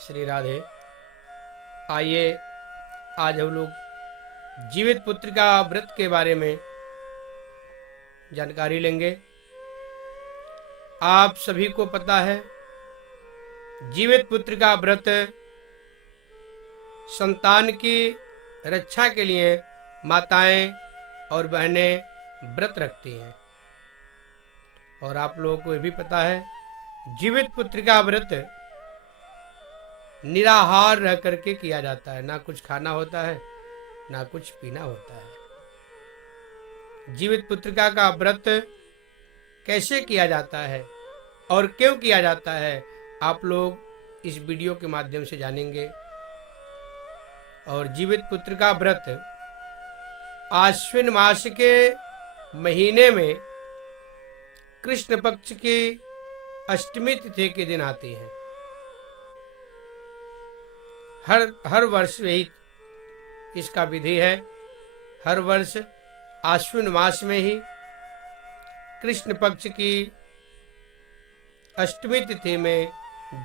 श्री राधे। आइए आज हम लोग जीवित पुत्र का व्रत के बारे में जानकारी लेंगे। आप सभी को पता है, जीवित पुत्र का व्रत संतान की रक्षा के लिए माताएं और बहनें व्रत रखती हैं। और आप लोगों को यह भी पता है, जीवित पुत्र का व्रत निराहार रह करके किया जाता है। ना कुछ खाना होता है, ना कुछ पीना होता है। जीवित पुत्रिका का व्रत कैसे किया जाता है और क्यों किया जाता है, आप लोग इस वीडियो के माध्यम से जानेंगे। और जीवित पुत्रिका व्रत आश्विन मास के महीने में कृष्ण पक्ष की अष्टमी तिथि के दिन आती है। हर वर्ष यही इसका विधि है। हर वर्ष आश्विन मास में ही कृष्ण पक्ष की अष्टमी तिथि में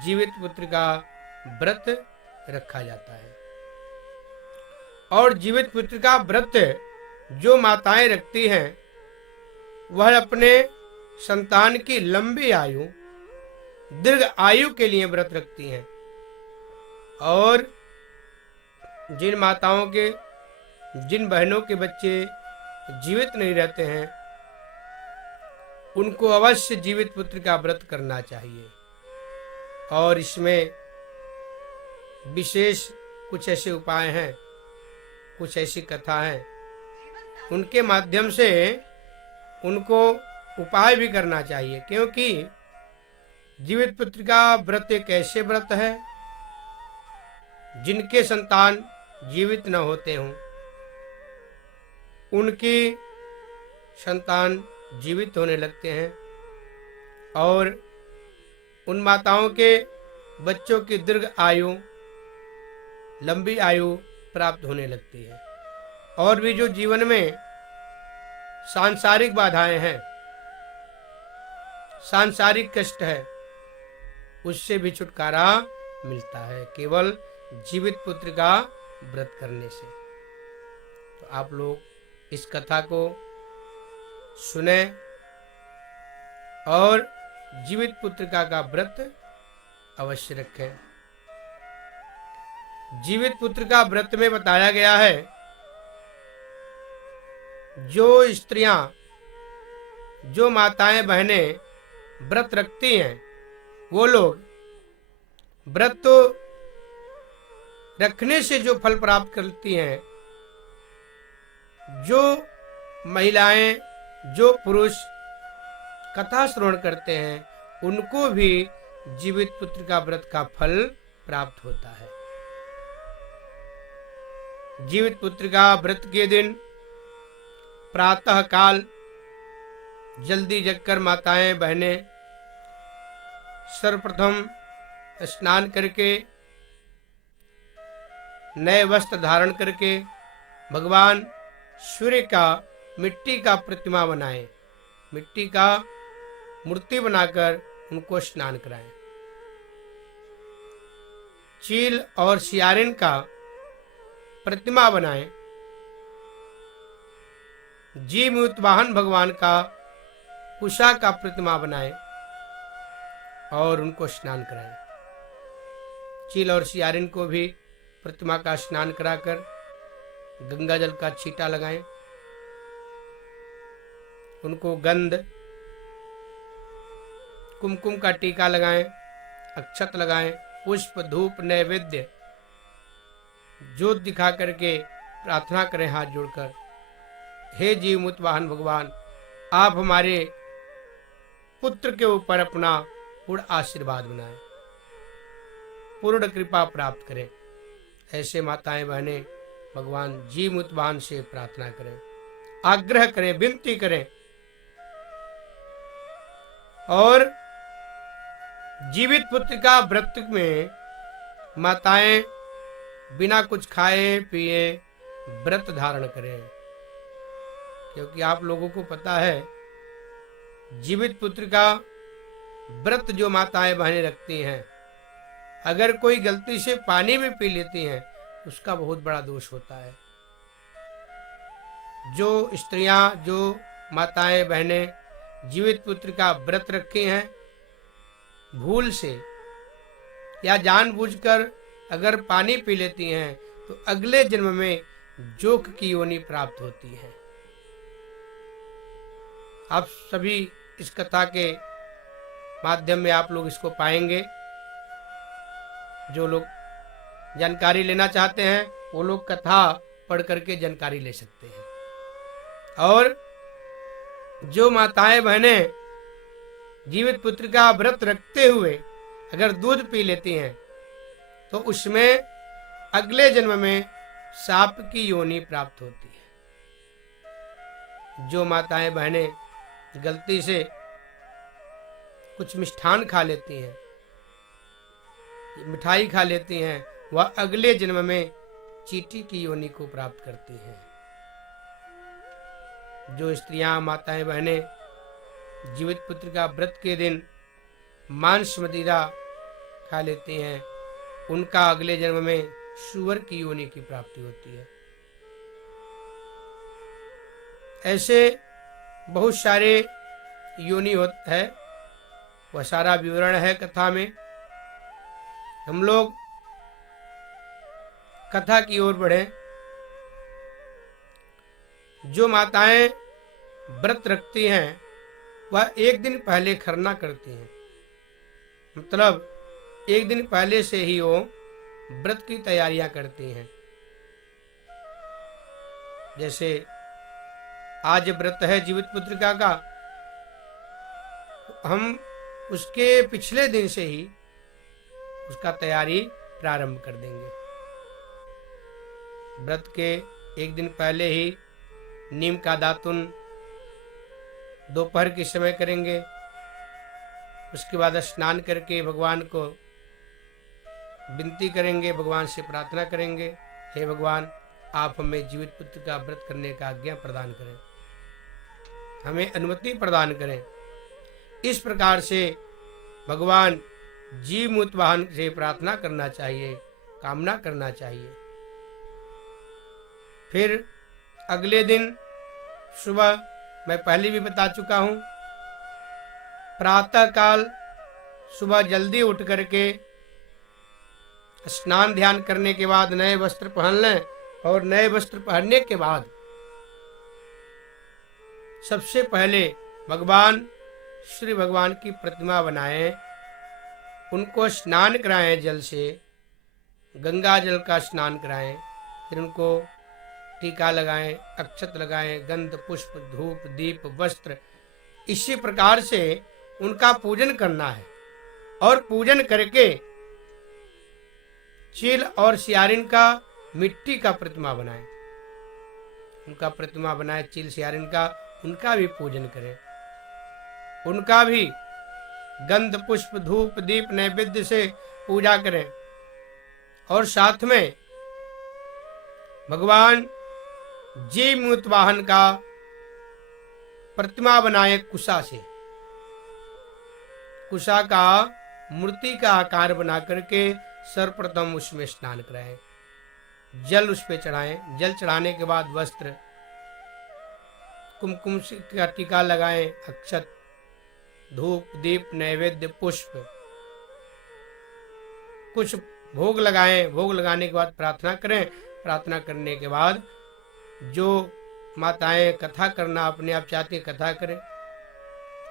जीवित पुत्र का व्रत रखा जाता है। और जीवित पुत्र का व्रत जो माताएं रखती हैं, वह अपने संतान की लंबी आयु, दीर्घ आयु के लिए व्रत रखती हैं। और जिन माताओं के, जिन बहनों के बच्चे जीवित नहीं रहते हैं, उनको अवश्य जीवित पुत्र का व्रत करना चाहिए। और इसमें विशेष कुछ ऐसे उपाय हैं, कुछ ऐसी कथा हैं, उनके माध्यम से उनको उपाय भी करना चाहिए। क्योंकि जीवित पुत्र का व्रत एक ऐसे व्रत है जिनके संतान जीवित न होते हों, उनकी संतान जीवित होने लगते हैं। और उन माताओं के बच्चों की दीर्घ आयु, लंबी आयु प्राप्त होने लगती है। और भी जो जीवन में सांसारिक बाधाएं हैं, सांसारिक कष्ट है, उससे भी छुटकारा मिलता है केवल जीवित पुत्र का व्रत करने से। तो आप लोग इस कथा को सुने और जीवित पुत्रिका का व्रत अवश्य रखें। जीवित पुत्र का व्रत में बताया गया है, जो स्त्रियां, जो माताएं बहनें व्रत रखती हैं, वो लोग व्रत तो रखने से जो फल प्राप्त करती हैं, जो महिलाएं, जो पुरुष कथा श्रवण करते हैं, उनको भी जीवित पुत्र का व्रत का फल प्राप्त होता है। जीवित पुत्र का व्रत के दिन प्रातः काल जल्दी जगकर माताएं बहनें सर्वप्रथम स्नान करके, नए वस्त्र धारण करके भगवान सूर्य का मिट्टी का प्रतिमा बनाएं, मिट्टी का मूर्ति बनाकर उनको स्नान कराएं। चील और सियारिन का प्रतिमा बनाएं। जीमूत वाहन भगवान का, कुशा का प्रतिमा बनाएं और उनको स्नान कराएं। चील और सियारिन को भी प्रतिमा का स्नान कराकर गंगा जल का छींटा लगाएं। उनको गंध, कुमकुम का टीका लगाएं, अक्षत लगाएं, पुष्प, धूप, नैवेद्य, ज्योत दिखा करके प्रार्थना करें हाथ जोड़कर, हे जीवमुत वाहन भगवान, आप हमारे पुत्र के ऊपर अपना पूर्ण आशीर्वाद बनाएं, पूर्ण कृपा प्राप्त करें। ऐसे माताएं बहनें भगवान जीवमुत वाहन से प्रार्थना करें, आग्रह करें, विनती करें। और जीवित पुत्र का व्रत में माताएं बिना कुछ खाए पिए व्रत धारण करें। क्योंकि आप लोगों को पता है, जीवित पुत्र का व्रत जो माताएं बहनें रखती हैं, अगर कोई गलती से पानी भी पी लेती हैं उसका बहुत बड़ा दोष होता है। जो स्त्रियां, जो माताएं बहनें जीवित पुत्र का व्रत रखी हैं, भूल से या जानबूझकर अगर पानी पी लेती हैं तो अगले जन्म में जोक की योनि प्राप्त होती है। आप सभी इस कथा के माध्यम में आप लोग इसको पाएंगे। जो लोग जानकारी लेना चाहते हैं वो लोग कथा पढ़ करके जानकारी ले सकते हैं। और जो माताएं बहनें जीवित पुत्र का व्रत रखते हुए अगर दूध पी लेती हैं तो उसमें अगले जन्म में सांप की योनि प्राप्त होती है। जो माताएं बहनें गलती से कुछ मिष्ठान खा लेती हैं, मिठाई खा लेती हैं, वह अगले जन्म में चींटी की योनि को प्राप्त करती हैं। जो स्त्रियां, माताएं बहनें जीवित पुत्र का व्रत के दिन मांस मदिरा खा लेती हैं उनका अगले जन्म में सूअर की योनि की प्राप्ति होती है। ऐसे बहुत सारे योनि होता है, वह सारा विवरण है कथा में। हम लोग कथा की ओर बढ़े। जो माताएं व्रत रखती हैं वह एक दिन पहले खरना करती हैं, मतलब एक दिन पहले से ही वो व्रत की तैयारियां करती हैं। जैसे आज व्रत है जीवित पुत्रिका का, हम उसके पिछले दिन से ही उसका तैयारी प्रारंभ कर देंगे। व्रत के एक दिन पहले ही नीम का दातुन दोपहर के समय करेंगे। उसके बाद स्नान करके भगवान को विनती करेंगे, भगवान से प्रार्थना करेंगे, हे भगवान आप हमें जीवित पुत्र का व्रत करने का आज्ञा प्रदान करें, हमें अनुमति प्रदान करें। इस प्रकार से भगवान जीवमुक्त वाहन से प्रार्थना करना चाहिए, कामना करना चाहिए। फिर अगले दिन सुबह, मैं पहले भी बता चुका हूं, प्रातः काल सुबह जल्दी उठ करके स्नान ध्यान करने के बाद नए वस्त्र पहन लें, और नए वस्त्र पहनने के बाद सबसे पहले भगवान श्री भगवान की प्रतिमा बनाएं, उनको स्नान कराएं, जल से गंगा जल का स्नान कराएं, फिर उनको टीका लगाएं, अक्षत लगाएं, गंध पुष्प धूप दीप वस्त्र, इसी प्रकार से उनका पूजन करना है। और पूजन करके चील और सियारिन का मिट्टी का प्रतिमा बनाएं, उनका प्रतिमा बनाए चील सियारिन का, उनका भी पूजन करें, उनका भी गंध पुष्प धूप दीप नैवेद्य से पूजा करें। और साथ में भगवान जीवमुक्त वाहन का प्रतिमा बनाए कुशा से, कुशा का मूर्ति का आकार बना करके सर्वप्रथम उसमें स्नान कराएं, जल उस पे चढ़ाएं, जल चढ़ाने के बाद वस्त्र कुमकुम का टीका लगाएं, अक्षत धूप दीप नैवेद्य पुष्प कुछ भोग लगाएं, भोग लगाने के बाद प्रार्थना करें। प्रार्थना करने के बाद जो माताएं कथा करना अपने आप चाहती कथा करें,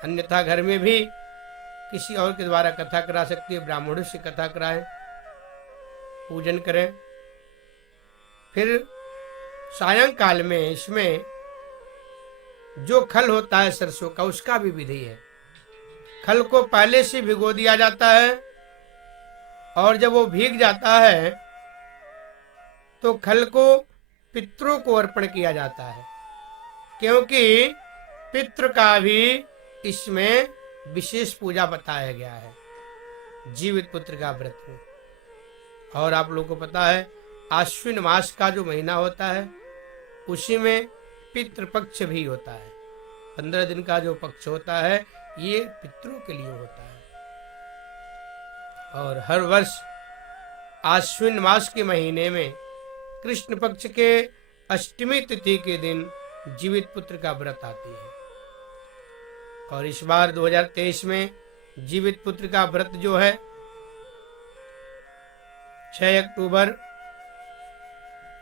अन्यथा घर में भी किसी और के द्वारा कथा करा सकती है, ब्राह्मणों से कथा कराएं, पूजन करें। फिर सायंकाल में इसमें जो खल होता है सरसों का, उसका भी विधि है। खल को पहले से भिगो दिया जाता है, और जब वो भीग जाता है तो खल को पितरों को अर्पण किया जाता है, क्योंकि पितृ का भी इसमें विशेष पूजा बताया गया है जीवित पुत्र का व्रत में। और आप लोगों को पता है आश्विन मास का जो महीना होता है उसी में पितृपक्ष भी होता है। 15 दिन का जो पक्ष होता है ये पितरों के लिए होता है। और हर वर्ष आश्विन मास के महीने में कृष्ण पक्ष के अष्टमी तिथि के दिन जीवित पुत्र का व्रत आती है। और इस बार 2023 में जीवित पुत्र का व्रत जो है 6 अक्टूबर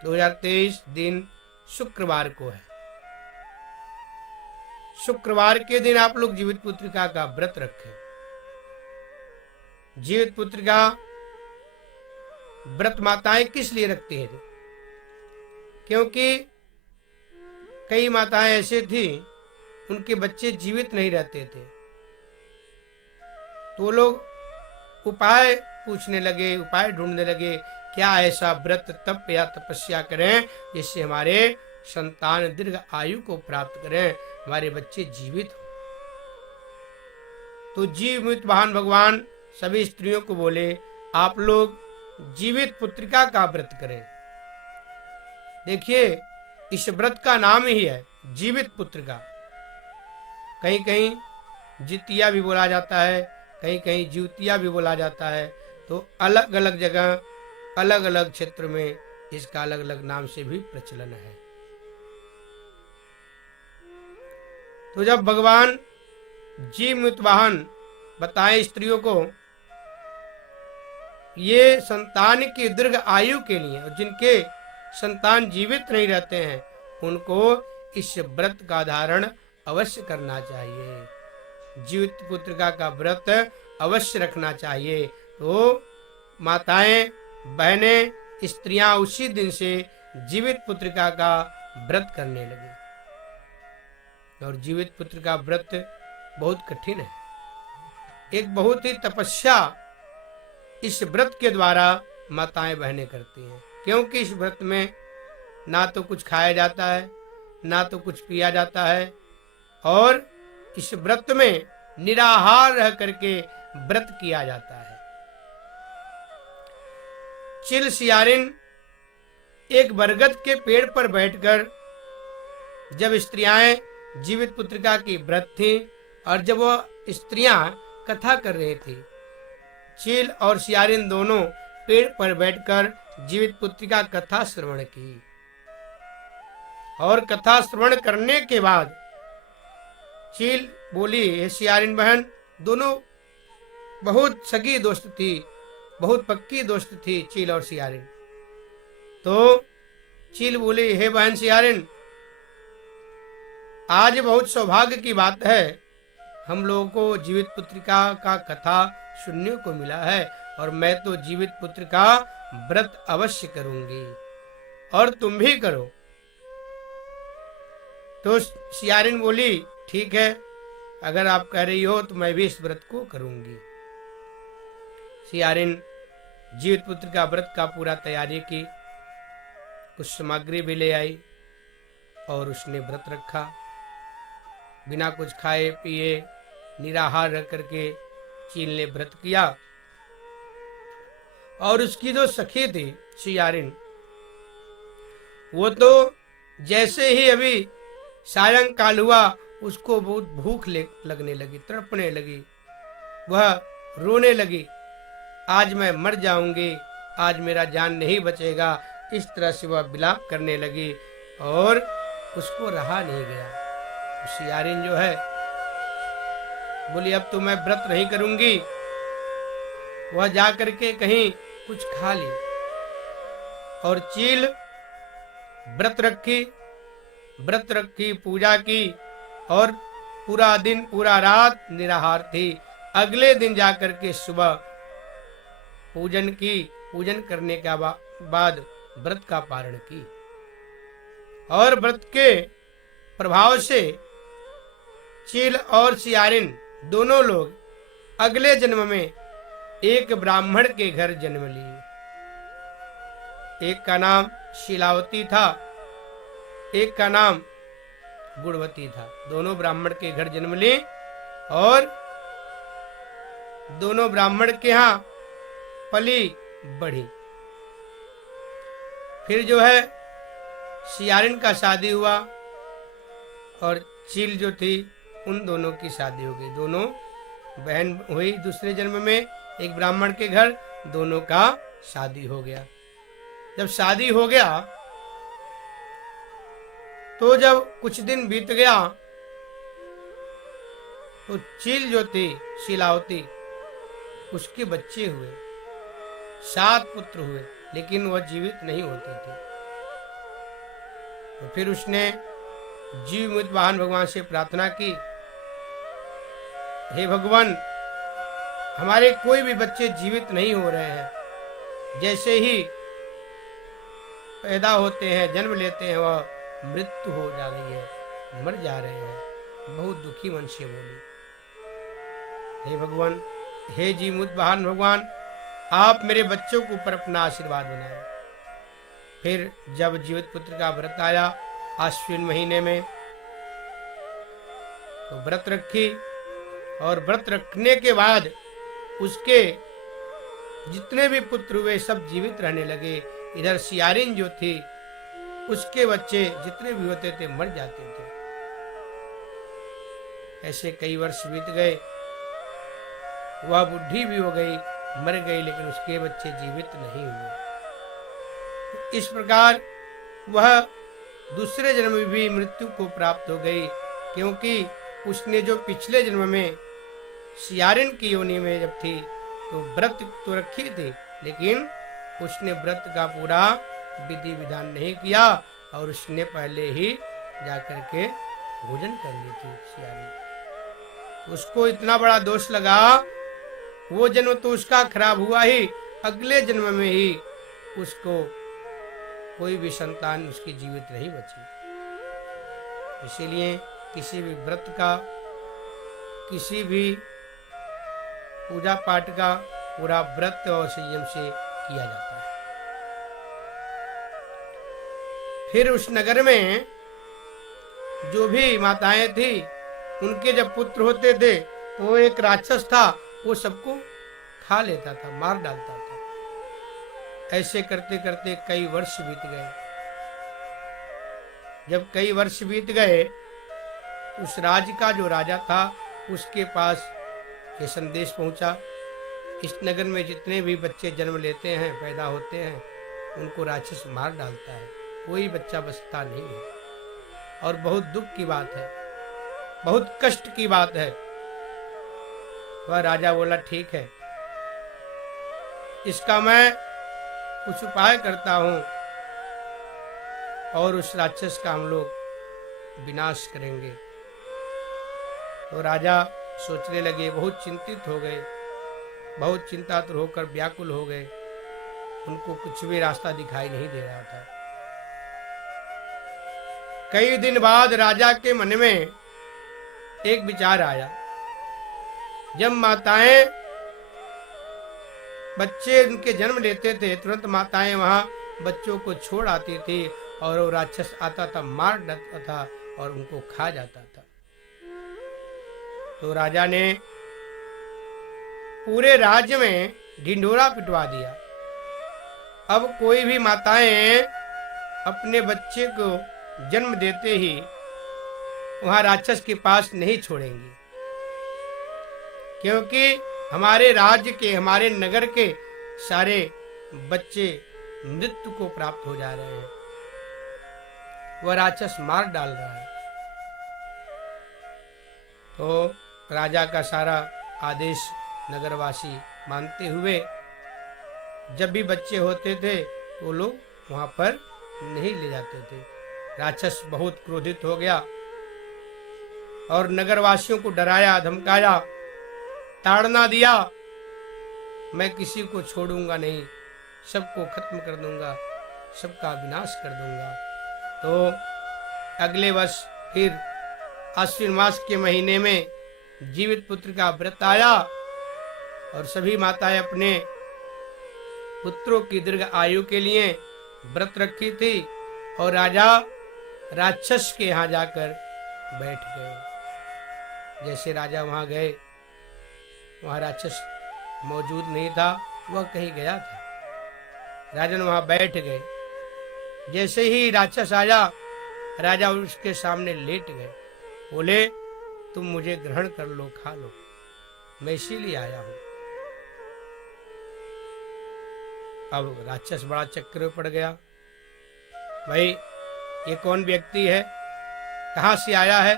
2023 दिन शुक्रवार को है। शुक्रवार के दिन आप लोग जीवित पुत्रिका का व्रत रखें। जीवित पुत्रिका व्रत माताएं किस लिए रखती हैं? क्योंकि कई माताएं ऐसे थी उनके बच्चे जीवित नहीं रहते थे, तो लोग उपाय पूछने लगे, उपाय ढूंढने लगे, क्या ऐसा व्रत तप या तपस्या करें जिससे हमारे संतान दीर्घ आयु को प्राप्त करें, हमारे बच्चे जीवित हो। तो जीवित वाहन भगवान सभी स्त्रियों को बोले, आप लोग जीवित पुत्रिका का व्रत करें। देखिए, इस व्रत का नाम ही है जीवित पुत्रिका। कहीं कहीं जितिया भी बोला जाता है, कहीं कहीं जीवतिया भी बोला जाता है। तो अलग अलग जगह अलग अलग क्षेत्र में इसका अलग अलग नाम से भी प्रचलन है। तो जब भगवान जीवित वाहन बताए स्त्रियों को, ये संतान की दीर्घ आयु के लिए, और जिनके संतान जीवित नहीं रहते हैं उनको इस व्रत का धारण अवश्य करना चाहिए, जीवित पुत्रिका का व्रत अवश्य रखना चाहिए। तो माताएं, बहनें, स्त्रियां उसी दिन से जीवित पुत्रिका का व्रत करने लगी। और जीवित पुत्रिका व्रत बहुत कठिन है, एक बहुत ही तपस्या इस व्रत के द्वारा माताएं बहनें करती हैं। क्योंकि इस व्रत में ना तो कुछ खाया जाता है, ना तो कुछ पिया जाता है, और इस व्रत में निराहार रह करके व्रत किया जाता है। चिल सियारिन एक बरगद के पेड़ पर बैठकर, जब स्त्रियां जीवित पुत्रिका की व्रत थी और जब वह स्त्रियां कथा कर रही थी, चील और सियारिन दोनों पेड़ पर बैठकर जीवित पुत्रिका कथा श्रवण की। और कथा श्रवण करने के बाद चील बोली, हे सियारिन बहन, दोनों बहुत सगी दोस्त थी, बहुत पक्की दोस्त थी चील और सियारिन। तो चील बोली, हे बहन सियारिन, आज बहुत सौभाग्य की बात है, हम लोगों को जीवित पुत्रिका का कथा सुनने को मिला है, और मैं तो जीवित पुत्र का व्रत अवश्य करूंगी, और तुम भी करो। तो सियारिन बोली, ठीक है, अगर आप कह रही हो तो मैं भी इस व्रत को करूंगी। सियारिन जीवित पुत्र का व्रत का पूरा तैयारी की, कुछ सामग्री भी ले आई और उसने व्रत रखा। बिना कुछ खाए पिए निराहार रह करके चील ने व्रत किया। और उसकी जो सखी थी सियारिन, वो तो जैसे ही अभी सायंकाल हुआ उसको बहुत भूख लगने लगी, तड़पने लगी, वह रोने लगी, आज मैं मर जाऊंगी, आज मेरा जान नहीं बचेगा। इस तरह से वह विलाप करने लगी और उसको रहा नहीं गया। सियारिन जो है बोली, अब तो मैं व्रत नहीं करूंगी। वह जा करके कहीं कुछ खा ली और चील व्रत रखी, पूजा की, और पूरा दिन पूरा रात निराहार थी। अगले दिन जाकर के सुबह पूजन करने के बाद व्रत का पारण की। और व्रत के प्रभाव से चील और सियारिन दोनों लोग अगले जन्म में एक ब्राह्मण के घर जन्म लिए। एक का नाम शीलावती था, एक का नाम गुणवती था। दोनों ब्राह्मण के घर जन्म लिए और दोनों ब्राह्मण के यहाँ पली बढ़ी। फिर जो है सियारिन का शादी हुआ और चील जो थी उन दोनों की शादी हो गई। दोनों बहन हुई दूसरे जन्म में एक ब्राह्मण के घर, दोनों का शादी हो गया। जब शादी हो गया तो जब कुछ दिन बीत गया तो चील जो थी शीलावती, उसके बच्चे हुए, 7 पुत्र हुए, लेकिन वह जीवित नहीं होते थे। तो फिर उसने जीवमुक्त वाहन भगवान से प्रार्थना की, हे भगवान, हमारे कोई भी बच्चे जीवित नहीं हो रहे हैं। जैसे ही पैदा होते हैं, जन्म लेते हैं, वह मृत्यु हो जा रही है, मर जा रहे हैं। बहुत दुखी मन से बोली, हे भगवान, हे जीवमुक्त वाहन भगवान, आप मेरे बच्चों के ऊपर अपना आशीर्वाद बनाए। फिर जब जीवित पुत्र का व्रत आया आश्विन महीने में, तो व्रत रखी, और व्रत रखने के बाद उसके जितने भी पुत्र हुए सब जीवित रहने लगे। इधर सियारिन जो थी, उसके बच्चे जितने भी होते थे मर जाते थे। ऐसे कई वर्ष बीत गए, वह बुढ़ी भी हो गई, मर गई, लेकिन उसके बच्चे जीवित नहीं हुए। इस प्रकार वह दूसरे जन्म में भी मृत्यु को प्राप्त हो गई, क्योंकि उसने जो पिछले जन्म में सियारिन की योनि में जब थी तो व्रत तो रखी थी, लेकिन उसने व्रत का पूरा विधि विधान नहीं किया, और उसने पहले ही जाकर के भोजन कर ली थी सियारिन। उसको इतना बड़ा दोष लगा, वो जन्म तो उसका खराब हुआ ही, अगले जन्म में ही उसको कोई भी संतान उसकी जीवित नहीं बची। इसीलिए किसी भी व्रत का, किसी भी पूजा पाठ का पूरा व्रत और संयम से किया जाता है। फिर उस नगर में जो भी माताएं थी, उनके जब पुत्र होते थे तो वो एक राक्षस था, वो सबको खा लेता था, मार डालता था। ऐसे करते करते कई वर्ष बीत गए। जब कई वर्ष बीत गए, उस राज्य का जो राजा था, उसके पास ये संदेश पहुंचा, इस नगर में जितने भी बच्चे जन्म लेते हैं, पैदा होते हैं, उनको राक्षस मार डालता है, कोई बच्चा बचता नहीं है। और बहुत दुख की बात है, बहुत कष्ट की बात है। वह राजा बोला, ठीक है, इसका मैं कुछ उपाय करता हूं, और उस राक्षस का हम लोग विनाश करेंगे। तो राजा सोचने लगे, बहुत चिंतित हो गए, बहुत चिंतातुर होकर व्याकुल हो गए। उनको कुछ भी रास्ता दिखाई नहीं दे रहा था। कई दिन बाद राजा के मन में एक विचार आया। जब माताएं बच्चे उनके जन्म लेते थे, तुरंत माताएं वहां बच्चों को छोड़ आती थी, और वो राक्षस आता था, मार डालता था और उनको खा जाता था। तो राजा ने पूरे राज्य में ढिंढोरा पिटवा दिया। अब कोई भी माताएं अपने बच्चे को जन्म देते ही वहां राक्षस के पास नहीं छोड़ेंगी, क्योंकि हमारे राज्य के, हमारे नगर के सारे बच्चे मृत्यु को प्राप्त हो जा रहे हैं, वह राक्षस मार डाल रहा है। तो राजा का सारा आदेश नगरवासी मानते हुए, जब भी बच्चे होते थे तो लोग वहां पर नहीं ले जाते थे। राक्षस बहुत क्रोधित हो गया और नगरवासियों को डराया, धमकाया, ताड़ना दिया, मैं किसी को छोड़ूंगा नहीं, सबको खत्म कर दूंगा, सबका विनाश कर दूंगा। तो अगले वर्ष फिर आश्विन मास के महीने में जीवित पुत्र का व्रत आया, और सभी माताएं अपने पुत्रों की दीर्घ आयु के लिए व्रत रखी थी, और राजा राक्षस के यहाँ जाकर बैठ गए। जैसे राजा वहां गए, वहां राक्षस मौजूद नहीं था, वह कहीं गया था। राजन वहां बैठ गए। जैसे ही राक्षस आया, राजा उसके सामने लेट गए, बोले, तुम मुझे ग्रहण कर लो, खा लो, मैं इसीलिए आया हूं। अब राक्षस बड़ा चक्कर में पड़ गया, भाई ये कौन व्यक्ति है, कहाँ से आया है,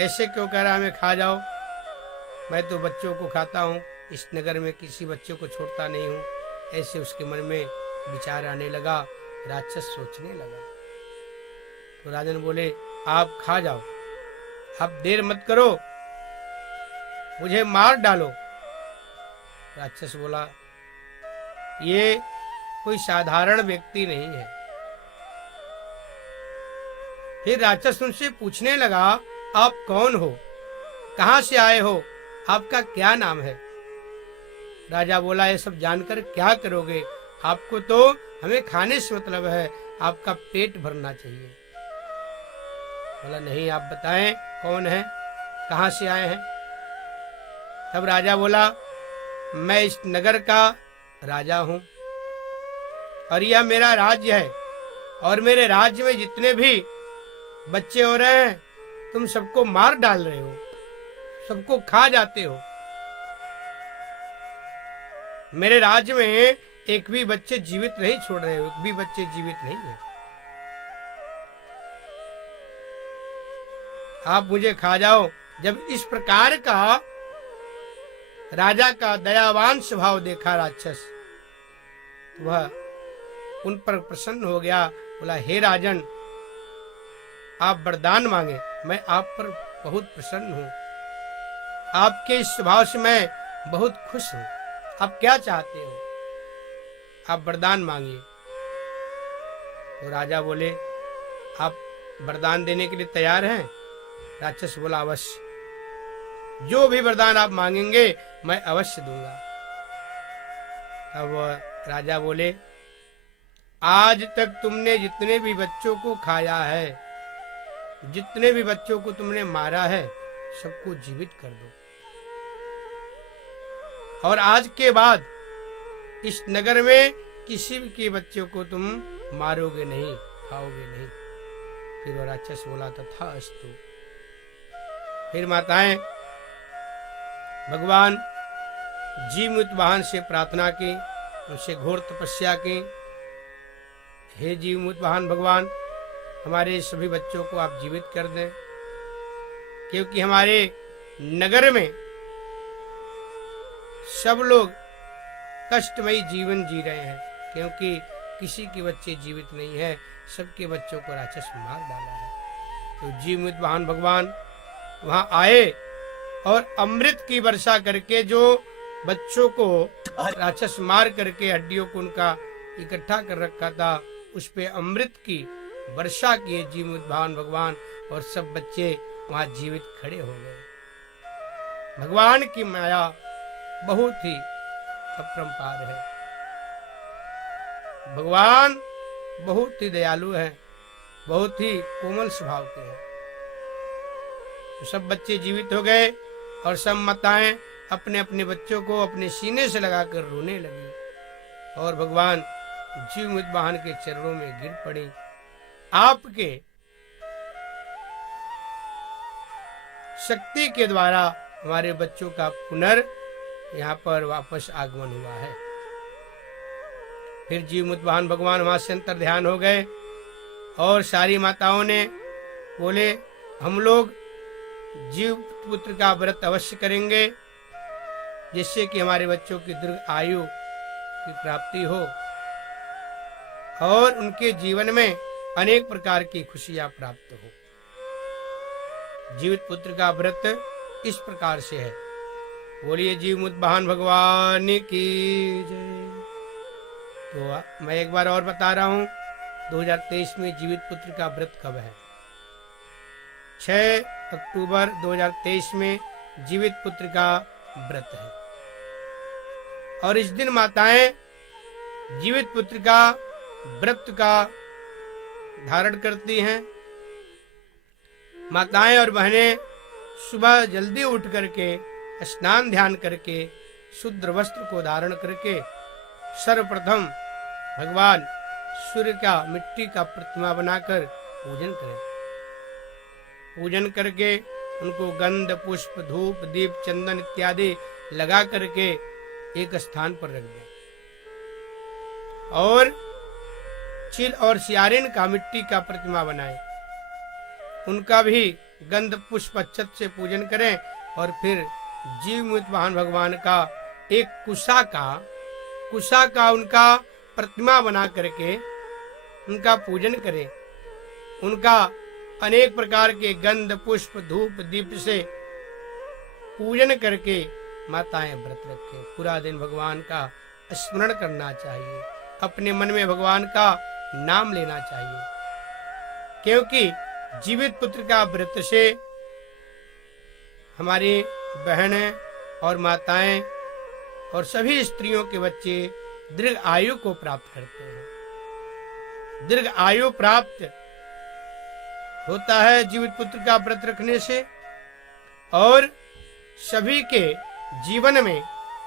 ऐसे क्यों कह रहा हमें खा जाओ, मैं तो बच्चों को खाता हूँ, इस नगर में किसी बच्चे को छोड़ता नहीं हूँ। ऐसे उसके मन में विचार आने लगा। राक्षस सोचने लगा। तो राजन बोले, आप खा जाओ, आप देर मत करो, मुझे मार डालो। राक्षस बोला, ये कोई साधारण व्यक्ति नहीं है। फिर राक्षस उनसे पूछने लगा, आप कौन हो, कहां से आए हो, आपका क्या नाम है। राजा बोला, ये सब जानकर क्या करोगे, आपको तो हमें खाने से मतलब है, आपका पेट भरना चाहिए। बोला, नहीं, आप बताएं कौन है, कहां से आए हैं। तब राजा बोला, मैं इस नगर का राजा हूं और यह मेरा राज्य है, और मेरे राज्य में जितने भी बच्चे हो रहे हैं तुम सबको मार डाल रहे हो, सबको खा जाते हो। मेरे राज्य में एक भी बच्चे जीवित नहीं छोड़ रहे हो, एक भी बच्चे जीवित नहीं है। आप मुझे खा जाओ। जब इस प्रकार का राजा का दयावान स्वभाव देखा राक्षस, वह उन पर प्रसन्न हो गया। बोला, हे राजन, आप वरदान मांगे, मैं आप पर बहुत प्रसन्न हूं, आपके इस स्वभाव से मैं बहुत खुश हूं। आप क्या चाहते हो, आप वरदान मांगिए। तो राजा बोले, आप वरदान देने के लिए तैयार हैं। राक्षस बोला, अवश्य, जो भी वरदान आप मांगेंगे मैं अवश्य दूंगा। अब राजा बोले, आज तक तुमने जितने भी बच्चों को खाया है, जितने भी बच्चों को तुमने मारा है, सबको जीवित कर दो, और आज के बाद इस नगर में किसी के बच्चों को तुम मारोगे नहीं, खाओगे नहीं। फिर वो राक्षस बोला, तथास्तु। फिर माताएं भगवान जीवमुतवाहन से प्रार्थना की, उनसे घोर तपस्या की, हे जीवमुतवाहन भगवान, हमारे सभी बच्चों को आप जीवित कर दें, क्योंकि हमारे नगर में सब लोग कष्टमयी जीवन जी रहे हैं, क्योंकि किसी के बच्चे जीवित नहीं है, सबके बच्चों को राक्षस मार डाला है। तो जीवमुतवाहन भगवान वहां आए और अमृत की वर्षा करके, जो बच्चों को राक्षस मार करके हड्डियों को उनका इकट्ठा कर रखा था, उस पे अमृत की वर्षा किए जीवमुतवाहन भगवान, और सब बच्चे वहां जीवित खड़े हो गए। भगवान की माया बहुत ही अपरंपार है। भगवान बहुत ही दयालु है, बहुत ही कोमल स्वभाव के हैं। तो सब बच्चे जीवित हो गए और सब माताएं अपने अपने बच्चों को अपने सीने से लगाकर रोने लगी, और भगवान जीवमुतवाहन के चरणों में गिर पड़ी। आपके शक्ति के द्वारा हमारे बच्चों का यहाँ पर वापस आगमन हुआ है। फिर जीवमुतवाहन भगवान वहां से अंतर ध्यान हो गए, और सारी माताओं ने बोले, हम लोग जीव पुत्र का व्रत अवश्य करेंगे, जिससे कि हमारे बच्चों की दीर्घ आयु की प्राप्ति हो और उनके जीवन में अनेक प्रकार की खुशियां प्राप्त हो। जीवित पुत्र का व्रत इस प्रकार से है। बोलिए जीवमुतवाहन भगवान की जय। तो मैं एक बार और बता रहा हूँ, 2023 में जीवित पुत्र का व्रत कब है? 6 अक्टूबर 2023 में जीवित पुत्र का व्रत है, और इस दिन माताएं जीवित पुत्र का व्रत का धारण करती हैं। माताएं और बहनें सुबह जल्दी उठ करके स्नान ध्यान करके शुद्ध वस्त्र को धारण करके सर्वप्रथम भगवान सूर्य का मिट्टी का प्रतिमा बनाकर पूजन करें। पूजन करके उनको गंध पुष्प धूप दीप चंदन इत्यादि लगा करके एक स्थान पर रख दें। और चील और सियारिन का मिट्टी का प्रतिमा बनाएं, उनका भी गंध पुष्प अक्षत से पूजन करें और फिर जीवमुक्त वाहन भगवान का एक कुशा का उनका प्रतिमा बना करके उनका पूजन करें। उनका अनेक प्रकार के गंध पुष्प धूप दीप से पूजन करके माताएं व्रत रखें। पूरा दिन भगवान का स्मरण करना चाहिए, अपने मन में भगवान का नाम लेना चाहिए, क्योंकि जीवित पुत्र का व्रत से हमारी बहनें और माताएं और सभी स्त्रियों के बच्चे दीर्घ आयु को प्राप्त करते हैं। दीर्घ आयु प्राप्त होता है जीवित पुत्र का व्रत रखने से, और सभी के जीवन में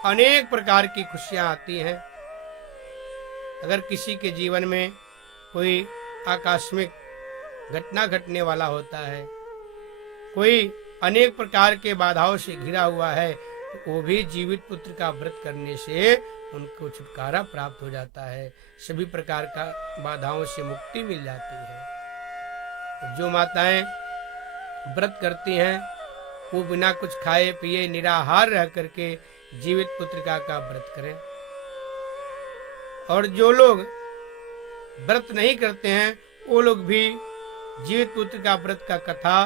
अनेक प्रकार की खुशियां आती हैं। अगर किसी के जीवन में कोई आकस्मिक घटना घटने वाला होता है, कोई अनेक प्रकार के बाधाओं से घिरा हुआ है, तो वो भी जीवित पुत्र का व्रत करने से उनको छुटकारा प्राप्त हो जाता है, सभी प्रकार का बाधाओं से मुक्ति मिल जाती है। जो माताएं व्रत करती हैं वो बिना कुछ खाए पिए निराहार रह करके जीवित पुत्रिका का व्रत करें, और जो लोग व्रत नहीं करते हैं वो लोग भी जीवित पुत्र का व्रत का कथा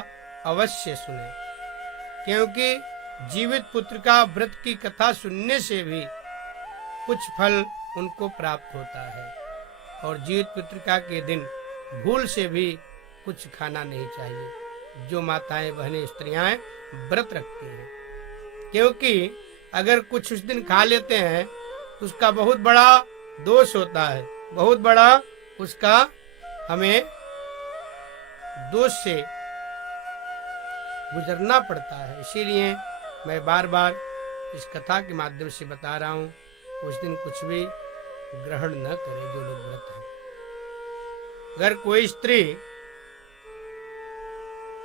अवश्य सुने, क्योंकि जीवित पुत्र का व्रत की कथा सुनने से भी कुछ फल उनको प्राप्त होता है। और जीवित पुत्रिका के दिन भूल से भी कुछ खाना नहीं चाहिए जो माताएं बहनें स्त्रियां व्रत रखती हैं, क्योंकि अगर कुछ उस दिन खा लेते हैं तो उसका बहुत बड़ा दोष होता है, बहुत बड़ा उसका हमें दोष से गुजरना पड़ता है। इसीलिए मैं बार बार इस कथा के माध्यम से बता रहा हूँ, उस दिन कुछ भी ग्रहण न करें जो लोग व्रत हैं। अगर कोई स्त्री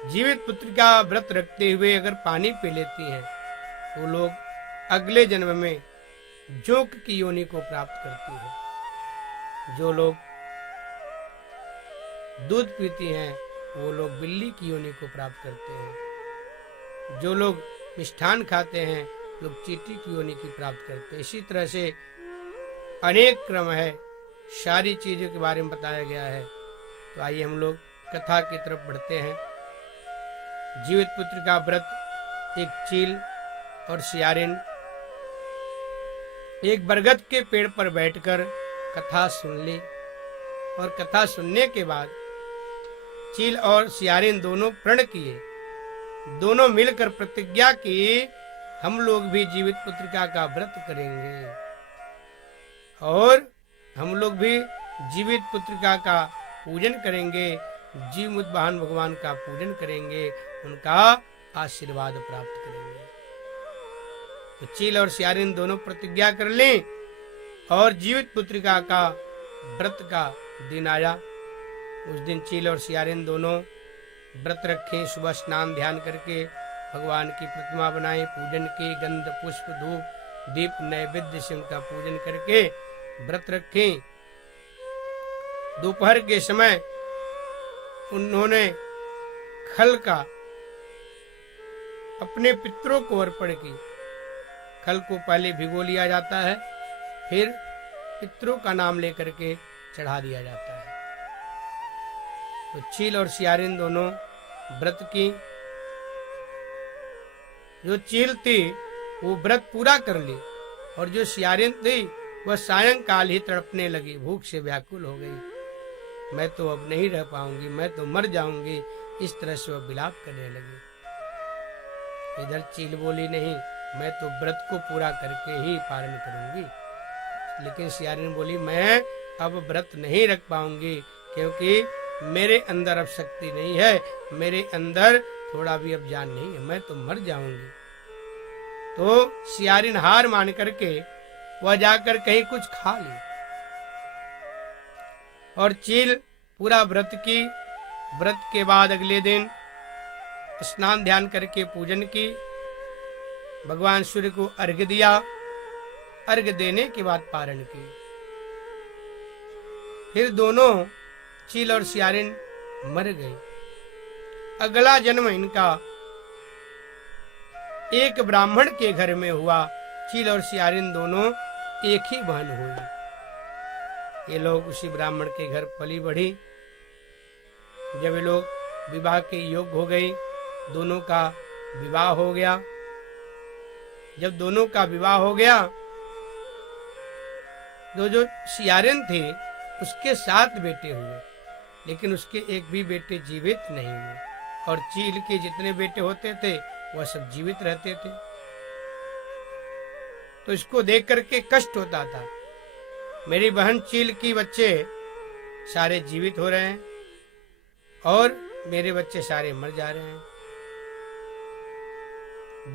जीवित पुत्र का व्रत रखते हुए अगर पानी पी लेती हैं तो लोग अगले जन्म में जोंक की योनि को प्राप्त करती है। जो लोग दूध पीती हैं वो लोग बिल्ली की योनि को प्राप्त करते हैं। जो लोग मिष्ठान खाते हैं लोग चींटी की योनि की प्राप्त करते हैं। इसी तरह से अनेक क्रम है, सारी चीजों के बारे में बताया गया है। तो आइए हम लोग कथा की तरफ बढ़ते हैं। जीवित पुत्र का व्रत एक चील और सियारिन एक बरगद के पेड़ पर बैठकर कथा सुन ली, और कथा सुनने के बाद चील और सियारिन दोनों प्रण किए, दोनों मिलकर प्रतिज्ञा की हम लोग भी जीवित पुत्रिका का व्रत करेंगे और हम लोग भी जीवित पुत्रिका का पूजन करेंगे, जीवमुक्त वाहन भगवान का पूजन करेंगे, उनका आशीर्वाद प्राप्त करेंगे। तो चील और सियारिन दोनों प्रतिज्ञा कर ली और जीवित पुत्रिका का व्रत का दिन आया। उस दिन चील और सियारिन दोनों व्रत रखे, सुबह स्नान ध्यान करके भगवान की प्रतिमा बनाई, पूजन की, गंध पुष्प धूप दीप नैवेद्य से उनका पूजन करके व्रत रखे। दोपहर के समय उन्होंने खल का अपने पितरों को अर्पण की। खल को पहले भिगो लिया जाता है, फिर पितरों का नाम लेकर के चढ़ा दिया जाता है। तो चील और सियारिन दोनों व्रत की। जो चील थी वो व्रत पूरा कर ली, और जो सियारिन थी वह सायंकाल ही तड़पने लगी, भूख से व्याकुल हो गई। मैं तो अब नहीं रह पाऊंगी, मैं तो मर जाऊंगी, इस तरह से वह विलाप करने लगी। इधर चील बोली नहीं, मैं तो व्रत को पूरा करके ही पारण करूंगी। लेकिन सियारिन बोली मैं अब व्रत नहीं रख पाऊंगी, क्योंकि मेरे अंदर अब शक्ति नहीं है, मेरे अंदर थोड़ा भी अब जान नहीं है, मैं तो मर जाऊंगी। तो सियारिन हार मान करके वह जाकर कहीं कुछ खा ली, और चील पूरा व्रत की। व्रत के बाद अगले दिन स्नान ध्यान करके पूजन की, भगवान सूर्य को अर्घ्य दिया, अर्घ्य देने के बाद पारण की। फिर दोनों चील और सियारिन मर गए। अगला जन्म इनका एक ब्राह्मण के घर में हुआ। चील और सियारिन दोनों एक ही बहन हुई। ये लोग उसी ब्राह्मण के घर पली बढ़ी। जब ये लोग विवाह के योग्य हो गई, दोनों का विवाह हो गया। जब दोनों का विवाह हो गया तो जो सियारिन थे उसके 7 बेटे हुए, लेकिन उसके एक भी बेटे जीवित नहीं हुए। और चील के जितने बेटे होते थे वह सब जीवित रहते थे। तो इसको देख करके कष्ट होता था, मेरी बहन चील की बच्चे सारे जीवित हो रहे हैं और मेरे बच्चे सारे मर जा रहे हैं।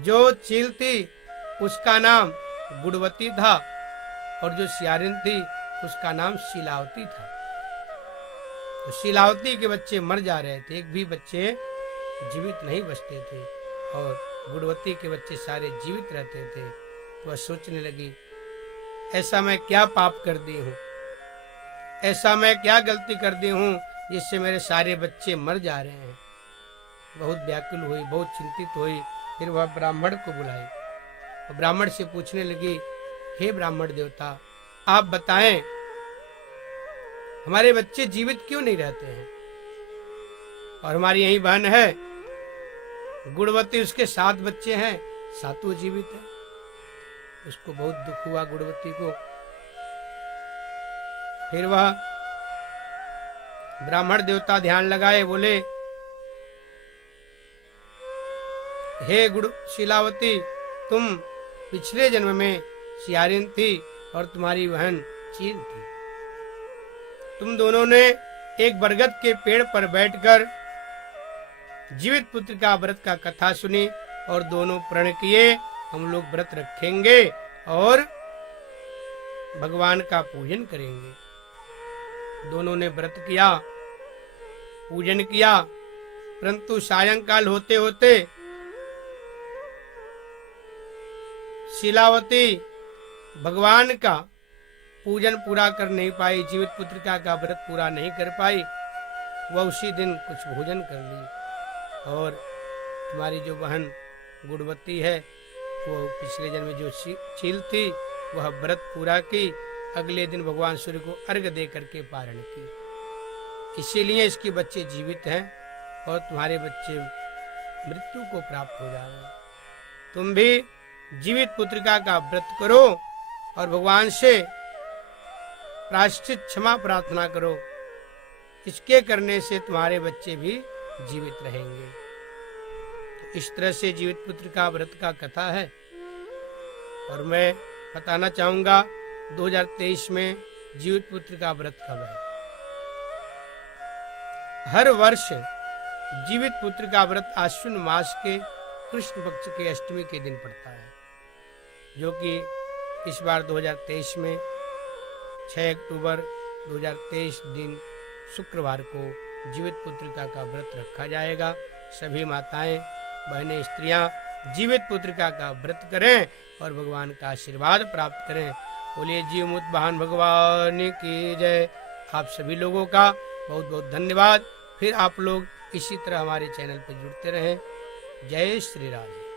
जो चील थी उसका नाम गुड़वती था और जो सियारिन थी उसका नाम शीलावती था। तो शीलावती के बच्चे मर जा रहे थे, एक भी बच्चे जीवित नहीं बचते थे और गुड़वती के बच्चे सारे जीवित रहते थे। तो वह सोचने लगी, ऐसा मैं क्या पाप कर दी हूँ, ऐसा मैं क्या गलती कर दी हूँ जिससे मेरे सारे बच्चे मर जा रहे हैं। बहुत व्याकुल हुई, बहुत चिंतित हुई। फिर वह ब्राह्मण को बुलाई और ब्राह्मण से पूछने लगी, हे ब्राह्मण देवता, आप बताएं हमारे बच्चे जीवित क्यों नहीं रहते हैं? और हमारी यही बहन है गुड़वती, उसके 7 बच्चे हैं, 7 जीवित हैं। उसको बहुत दुख हुआ गुड़वती को। फिर वह ब्राह्मण देवता ध्यान लगाए, बोले, हे शीलावती, तुम पिछले जन्म में सियारिन थी और तुम्हारी बहन चील थी। तुम दोनों ने एक बरगद के पेड़ पर बैठकर जीवित पुत्र का व्रत का कथा सुनी और दोनों प्रण किए, हम लोग व्रत रखेंगे और भगवान का पूजन करेंगे। दोनों ने व्रत किया, पूजन किया, परंतु सायंकाल होते होते शीलावती भगवान का पूजन पूरा कर नहीं पाई, जीवित पुत्रिका का व्रत पूरा नहीं कर पाई। वह उसी दिन कुछ भोजन कर ली और तुम्हारी जो बहन गुड़वती है वो पिछले जन्म में जो चील थी वह व्रत पूरा की, अगले दिन भगवान सूर्य को अर्घ दे करके पारण की। इसीलिए इसके बच्चे जीवित हैं और तुम्हारे बच्चे मृत्यु को प्राप्त हो जा रहे हैं। तुम भी जीवित पुत्रिका का व्रत करो और भगवान से प्रायश्चित क्षमा प्रार्थना करो। इसके करने से तुम्हारे बच्चे भी जीवित रहेंगे। तो इस तरह से जीवित पुत्र का व्रत का कथा है। और मैं बताना चाहूंगा 2023 में जीवित पुत्र का व्रत कब है। हर वर्ष जीवित पुत्र का व्रत आश्विन मास के कृष्ण पक्ष के अष्टमी के दिन पड़ता है, जो कि इस बार 2023 में 6 अक्टूबर 2023 दिन शुक्रवार को जीवित पुत्रिका का व्रत रखा जाएगा। सभी माताएं, बहनें, स्त्रियां जीवित पुत्रिका का व्रत करें और भगवान का आशीर्वाद प्राप्त करें। बोलिए जीवमुक्त वाहन भगवान की जय। आप सभी लोगों का बहुत बहुत धन्यवाद। फिर आप लोग इसी तरह हमारे चैनल पर जुड़ते रहें। जय श्री राधे।